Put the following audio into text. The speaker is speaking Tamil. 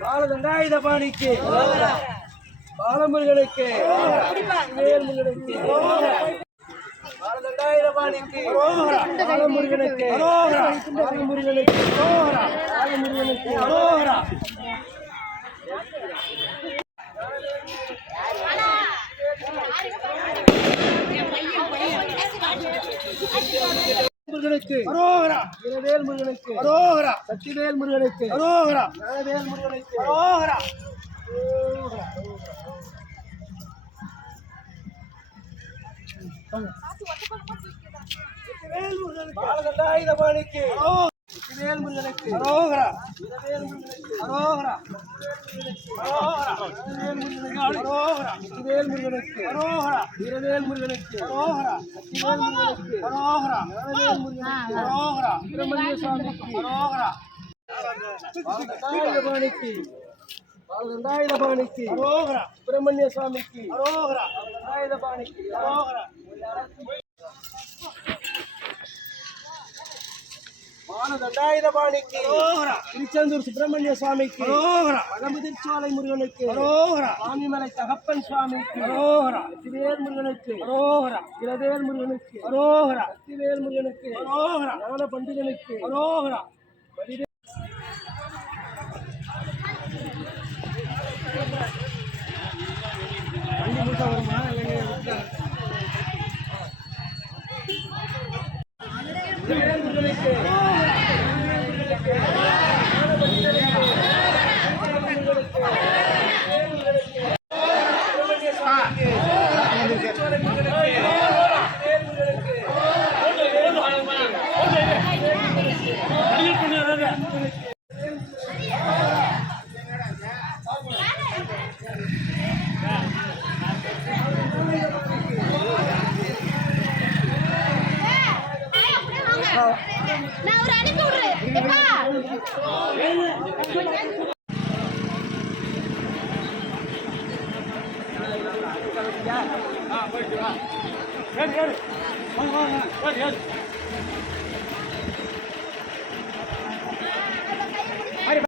பாலதண்டாயுதபாணிக்கு பாலமுருகனுக்கு வேல்முருகனுக்கு பாலதண்டாயுதபாணிக்கு பாலமுருகனுக்கு பாலமுருகனுக்கு பாலமுருகனுக்கு முருகனுக்கு அரோகரா இரவேல் முருகனுக்கு அரோகரா சக்திவேல் முருகனுக்கு அரோகரா நரவேல் முருகனுக்கு அரோகரா சக்திவேல் முருகனுக்கு பாலதண்டாயுதபாணிக்கு சக்திவேல் முருகனுக்கு அரோகரா இரவேல் முருகனுக்கு அரோகரா அரோகரா இரவேல் முருகனுக்கு அரோகரா சக்திவேல் முருகனுக்கு அரோகரா இரவேல் முருகனுக்கு அரோகரா சக்திவேல் முருகனுக்கு அரோகரா நரவேல் முருகனுக்கு அரோகரா சுப்பிரமணிய சுவாமிக்கு அரோகரா பாலதண்டாயுதபாணிக்கு பாலதண்டாயுதபாணிக்கு அரோகரா சுப்பிரமணிய சுவாமிக்கு அரோகரா பாலதண்டாயுதபாணிக்கு அரோகரா பாலதண்டாயுதபாணிக்கு அரோகரா திருச்செந்தூர் சுப்பிரமணிய சுவாமிக்கு அரோகரா பழமுதிர்ச்சோலை முருகனுக்கு அரோகரா சுவாமிமலை தகப்பன் சுவாமிக்கு அரோகரா சக்திவேல் முருகனுக்கு அரோகரா இரவேல் முருகனுக்கு அரோகரா சக்திவேல் முருகனுக்கு அரோகரா ஞான பண்டிதனுக்கு அரோகரா நான் ஒரு அடிச்சு விடுறேன். போயிட்டு வா.